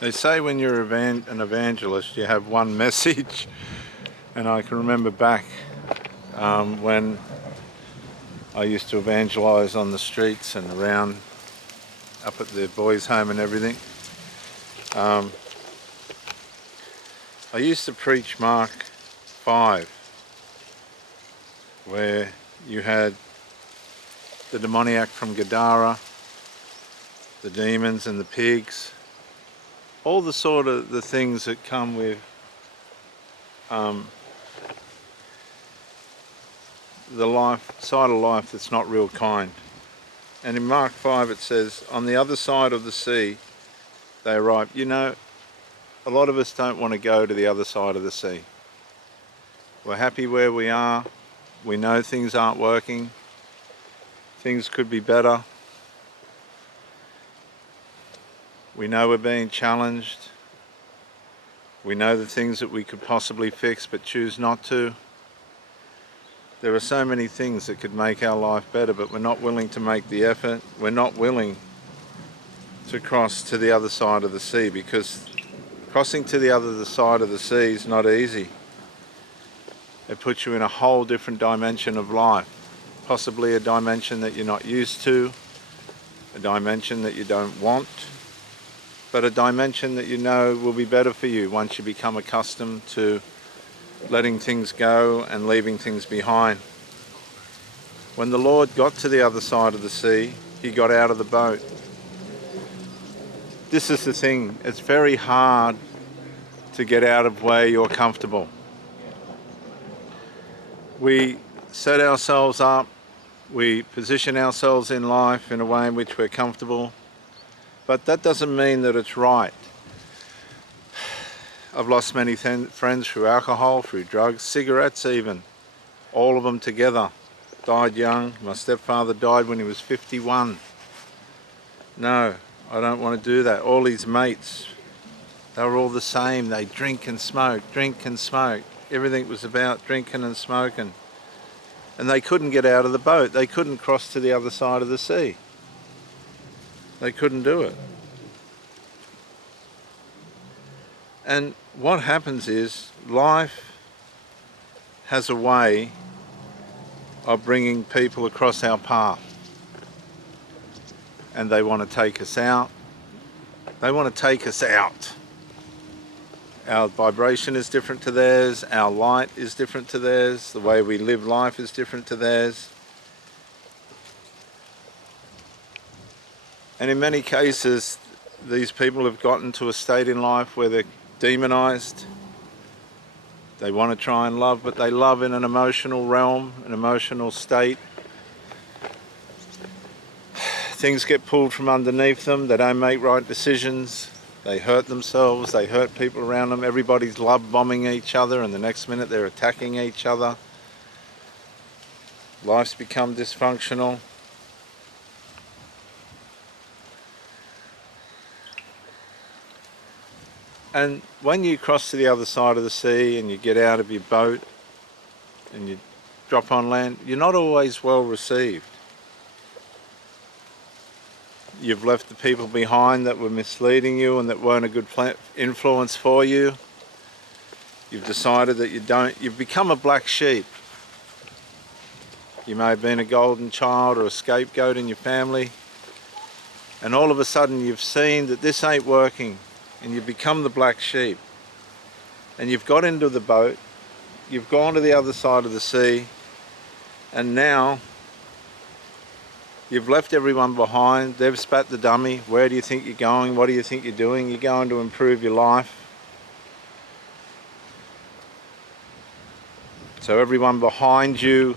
They say when you're an evangelist, you have one message. And I can remember back when I used to evangelize on the streets and around up at the boys' home and everything. I used to preach Mark 5, where you had the demoniac from Gadara, the demons and the pigs, all the sort of the things that come with the side of life that's not real kind. And in Mark 5 it says, on the other side of the sea they arrived. You know, a lot of us don't want to go to the other side of the sea. We're happy where we are. We know things aren't working. Things could be better. We know we're being challenged. We know the things that we could possibly fix but choose not to. There are so many things that could make our life better, but we're not willing to make the effort. We're not willing to cross to the other side of the sea, because crossing to the other side of the sea is not easy. It puts you in a whole different dimension of life, possibly a dimension that you're not used to, a dimension that you don't want, but a dimension that you know will be better for you once you become accustomed to letting things go and leaving things behind. When the Lord got to the other side of the sea, he got out of the boat. This is the thing, it's very hard to get out of where you're comfortable. We set ourselves up, we position ourselves in life in a way in which we're comfortable, but that doesn't mean that it's right. I've lost many friends through alcohol, through drugs, cigarettes even. All of them together. Died young. My stepfather died when he was 51. No, I don't want to do that. All his mates, they were all the same. They drink and smoke, drink and smoke. Everything was about drinking and smoking. And they couldn't get out of the boat. They couldn't cross to the other side of the sea. They couldn't do it. And what happens is, life has a way of bringing people across our path. And they want to take us out. They want to take us out. Our vibration is different to theirs. Our light is different to theirs. The way we live life is different to theirs. And in many cases, these people have gotten to a state in life where they're demonized. They want to try and love, but they love in an emotional realm, an emotional state. Things get pulled from underneath them. They don't make right decisions. They hurt themselves. They hurt people around them. Everybody's love bombing each other, and the next minute they're attacking each other. Life's become dysfunctional. And when you cross to the other side of the sea and you get out of your boat and you drop on land, you're not always well received. You've left the people behind that were misleading you and that weren't a good influence for you. You've decided that you've become a black sheep. You may have been a golden child or a scapegoat in your family, and all of a sudden you've seen that this ain't working, and you've become the black sheep. And you've got into the boat, you've gone to the other side of the sea, and now you've left everyone behind. They've spat the dummy. Where do you think you're going? What do you think you're doing? You're going to improve your life. So everyone behind you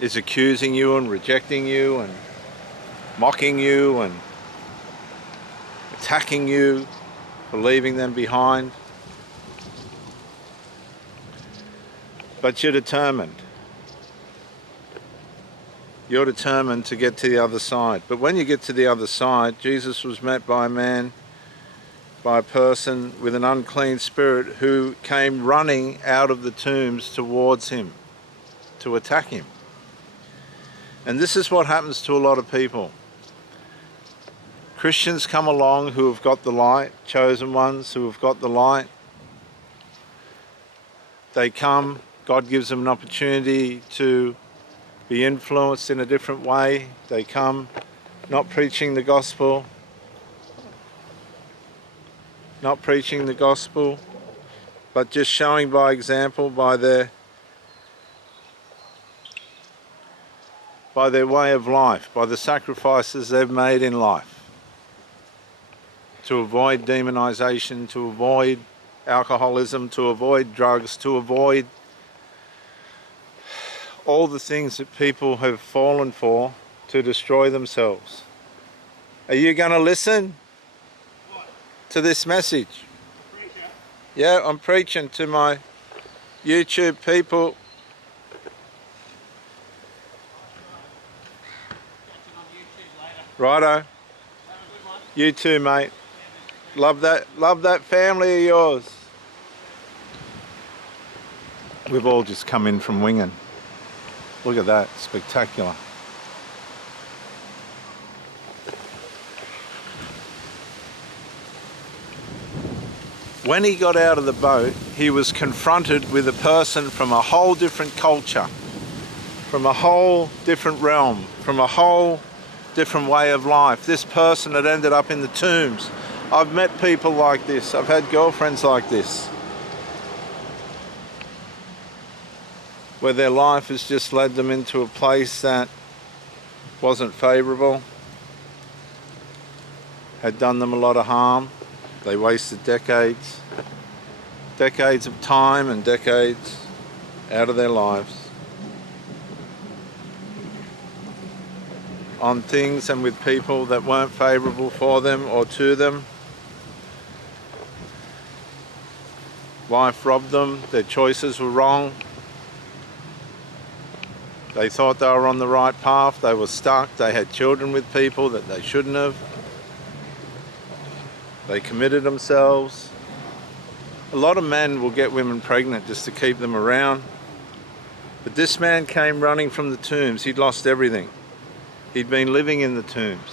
is accusing you and rejecting you and mocking you and attacking you for leaving them behind. But you're determined. You're determined to get to the other side. But when you get to the other side, Jesus was met by a man, by a person with an unclean spirit who came running out of the tombs towards him to attack him. And this is what happens to a lot of people. Christians come along who have got the light, chosen ones who have got the light. They come, God gives them an opportunity to be influenced in a different way. They come not preaching the gospel, but just showing by example, by their way of life, by the sacrifices they've made in life to avoid demonization, to avoid alcoholism, to avoid drugs, to avoid all the things that people have fallen for to destroy themselves. Are you going to listen to this message? Yeah, I'm preaching to my YouTube people. Righto. You too, mate. Love that family of yours. We've all just come in from Wingen. Look at that, spectacular. When he got out of the boat, he was confronted with a person from a whole different culture, from a whole different realm, from a whole different way of life. This person had ended up in the tombs. I've met people like this. I've had girlfriends like this, where their life has just led them into a place that wasn't favourable, had done them a lot of harm. They wasted decades of time and decades out of their lives on things and with people that weren't favourable for them or to them. Life robbed them, their choices were wrong. They thought they were on the right path, they were stuck, they had children with people that they shouldn't have. They committed themselves. A lot of men will get women pregnant just to keep them around. But this man came running from the tombs. He'd lost everything. He'd been living in the tombs.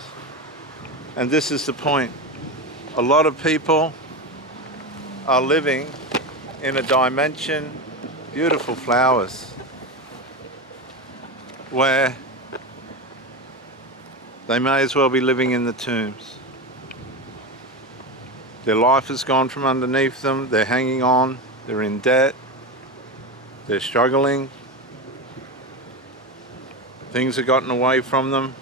And this is the point. A lot of people are living in a dimension, beautiful flowers, where they may as well be living in the tombs. Their life has gone from underneath them, they're hanging on, they're in debt, they're struggling, things have gotten away from them.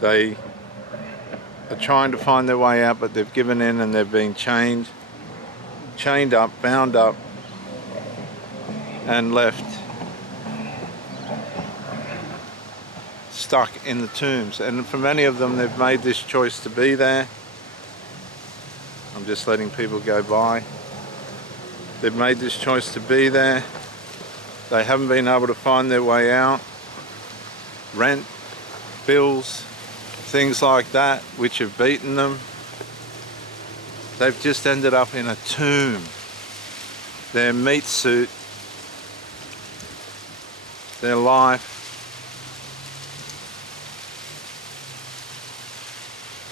They are trying to find their way out, but they've given in and they've been chained up, bound up, and left stuck in the tombs. And for many of them, they've made this choice to be there. I'm just letting people go by. They've made this choice to be there. They haven't been able to find their way out. Rent, bills, things like that, which have beaten them. They've just ended up in a tomb. Their meat suit, their life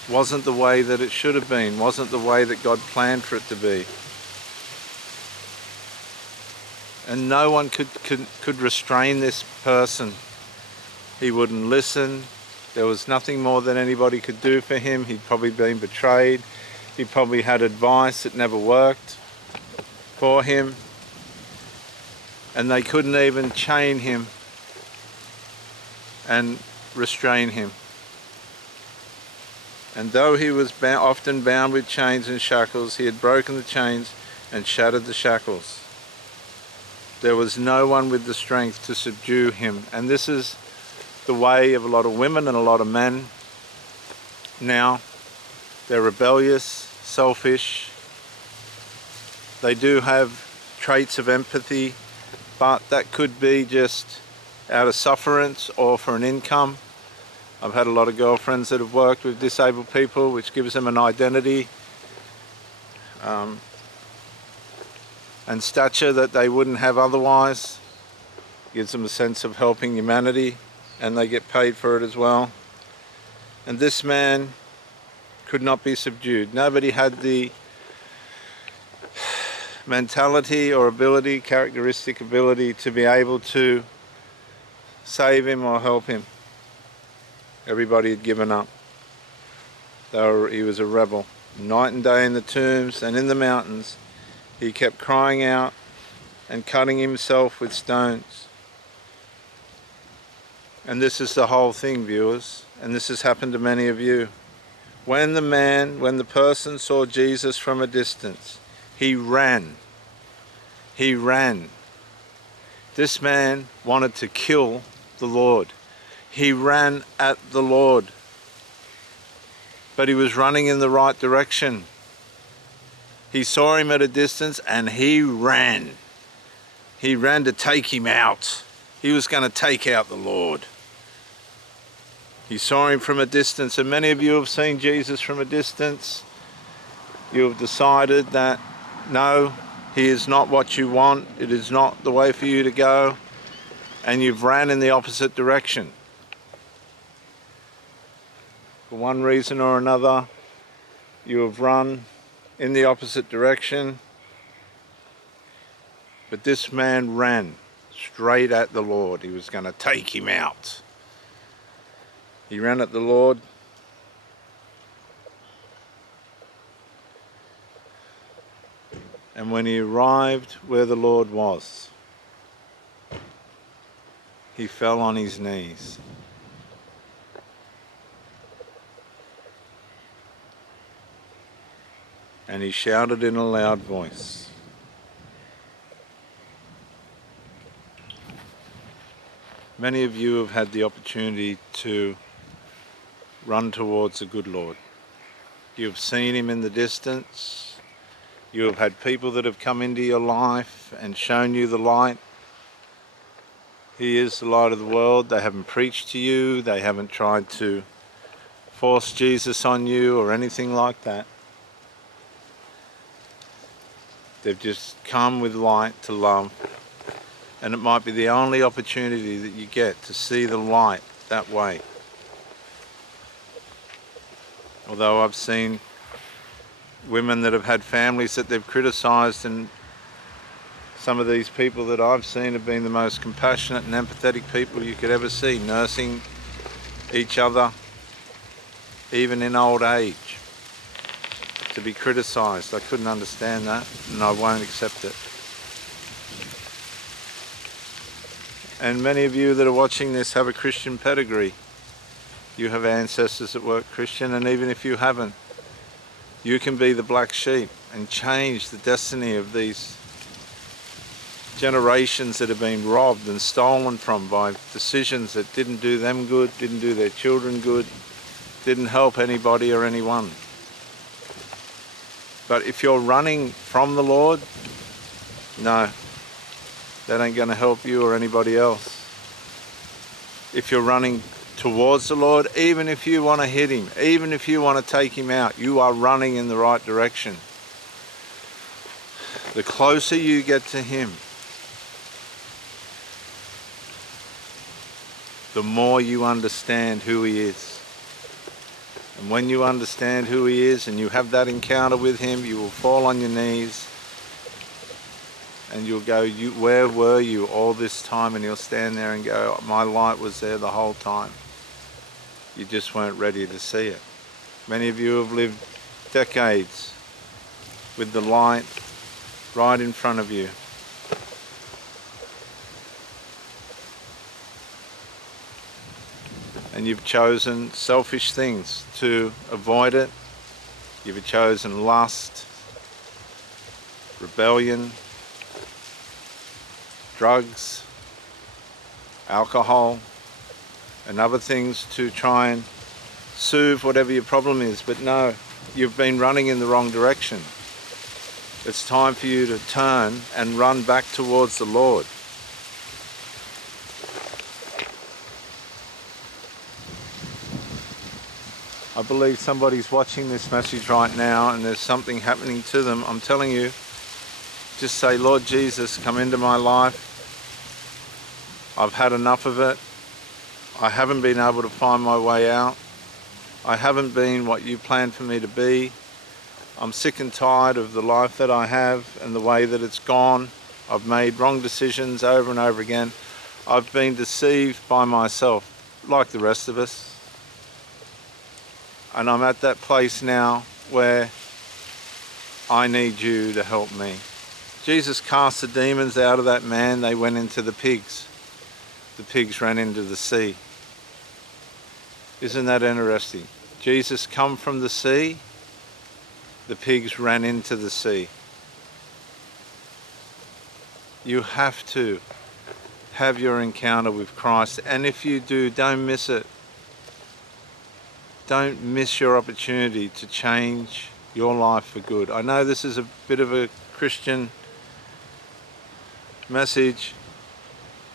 wasn't the way that it should have been, wasn't the way that God planned for it to be. And no one could restrain this person. He wouldn't listen. There was nothing more that anybody could do for him. He'd probably been betrayed. He probably had advice that never worked for him. And they couldn't even chain him and restrain him. And though he was often bound with chains and shackles, he had broken the chains and shattered the shackles. There was no one with the strength to subdue him. And this is the way of a lot of women and a lot of men now. They're rebellious, selfish. They do have traits of empathy, but that could be just out of sufferance or for an income. I've had a lot of girlfriends that have worked with disabled people, which gives them an identity and stature that they wouldn't have otherwise. Gives them a sense of helping humanity, and they get paid for it as well. And this man could not be subdued. Nobody had the mentality or ability, characteristic ability, to be able to save him or help him. Everybody had given up. He was a rebel. Night and day in the tombs and in the mountains, he kept crying out and cutting himself with stones. And this is the whole thing, viewers, and this has happened to many of you. When the person saw Jesus from a distance, he ran. He ran. This man wanted to kill the Lord. He ran at the Lord. But he was running in the right direction. He saw him at a distance and he ran. He ran to take him out. He was going to take out the Lord. He saw him from a distance, and many of you have seen Jesus from a distance. You have decided that, no, he is not what you want. It is not the way for you to go. And you've ran in the opposite direction. For one reason or another, you have run in the opposite direction. But this man ran straight at the Lord. He was going to take him out. He ran at the Lord. And when he arrived where the Lord was, he fell on his knees. And he shouted in a loud voice, many of you have had the opportunity to run towards the good Lord. You have seen him in the distance. You have had people that have come into your life and shown you the light. He is the light of the world. They haven't preached to you. They haven't tried to force Jesus on you or anything like that. They've just come with light to love. And it might be the only opportunity that you get to see the light that way. Although I've seen women that have had families that they've criticised, and some of these people that I've seen have been the most compassionate and empathetic people you could ever see, nursing each other, even in old age. To be criticised, I couldn't understand that, and I won't accept it. And many of you that are watching this have a Christian pedigree. You have ancestors that were Christian, and even if you haven't, you can be the black sheep and change the destiny of these generations that have been robbed and stolen from by decisions that didn't do them good, didn't do their children good, didn't help anybody or anyone. But if you're running from the Lord, no, that ain't going to help you or anybody else. If you're running towards the Lord, even if you want to hit him, even if you want to take him out, you are running in the right direction. The closer you get to him, the more you understand who he is. And when you understand who he is and you have that encounter with him, you will fall on your knees and you'll go, where were you all this time? And he'll stand there and go, my light was there the whole time. You just weren't ready to see it. Many of you have lived decades with the light right in front of you. And you've chosen selfish things to avoid it. You've chosen lust, rebellion, drugs, alcohol, and other things to try and soothe whatever your problem is. But no, you've been running in the wrong direction. It's time for you to turn and run back towards the Lord. I believe somebody's watching this message right now and there's something happening to them. I'm telling you, just say, Lord Jesus, come into my life. I've had enough of it. I haven't been able to find my way out. I haven't been what you planned for me to be. I'm sick and tired of the life that I have and the way that it's gone. I've made wrong decisions over and over again. I've been deceived by myself, like the rest of us. And I'm at that place now where I need you to help me. Jesus cast the demons out of that man. They went into the pigs. The pigs ran into the sea. Isn't that interesting? Jesus come from the sea. The pigs ran into the sea. You have to have your encounter with Christ, and if you do, don't miss it. Don't miss your opportunity to change your life for good. I know this is a bit of a Christian message,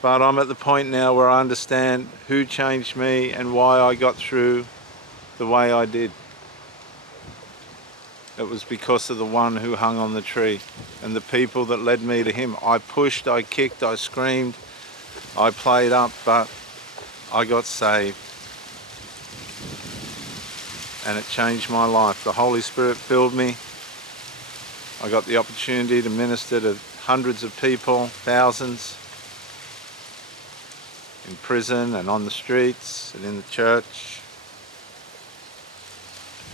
but I'm at the point now where I understand who changed me and why I got through the way I did. It was because of the one who hung on the tree and the people that led me to him. I pushed, I kicked, I screamed, I played up, but I got saved. And it changed my life. The Holy Spirit filled me. I got the opportunity to minister to hundreds of people, thousands, in prison and on the streets and in the church.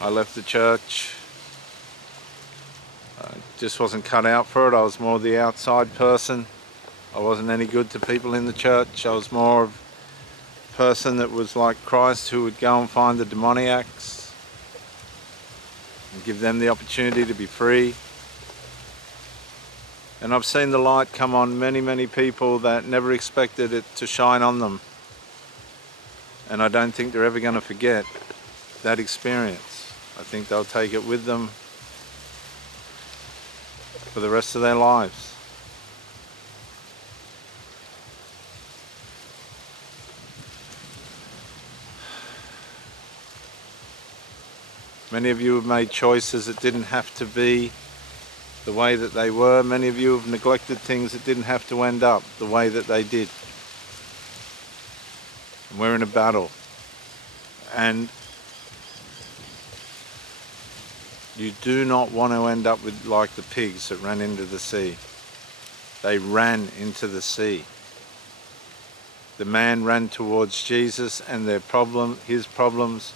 I left the church. I just wasn't cut out for it. I was more the outside person. I wasn't any good to people in the church. I was more of a person that was like Christ, who would go and find the demoniacs and give them the opportunity to be free. And I've seen the light come on many, many people that never expected it to shine on them. And I don't think they're ever going to forget that experience. I think they'll take it with them for the rest of their lives. Many of you have made choices that didn't have to be the way that they were. Many of you have neglected things that didn't have to end up the way that they did. And we're in a battle. And you do not want to end up with like the pigs that ran into the sea. They ran into the sea. The man ran towards Jesus, and his problems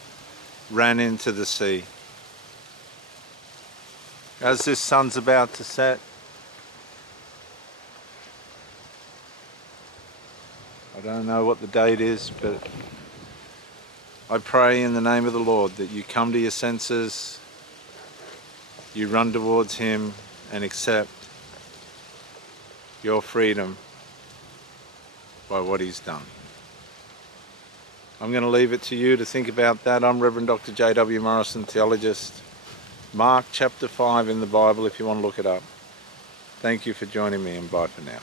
ran into the sea. As this sun's about to set, I don't know what the date is, but I pray in the name of the Lord that you come to your senses, you run towards him and accept your freedom by what he's done. I'm going to leave it to you to think about that. I'm Reverend Dr. J.W. Morrison, theologist. Mark chapter 5 in the Bible if you want to look it up. Thank you for joining me, and bye for now.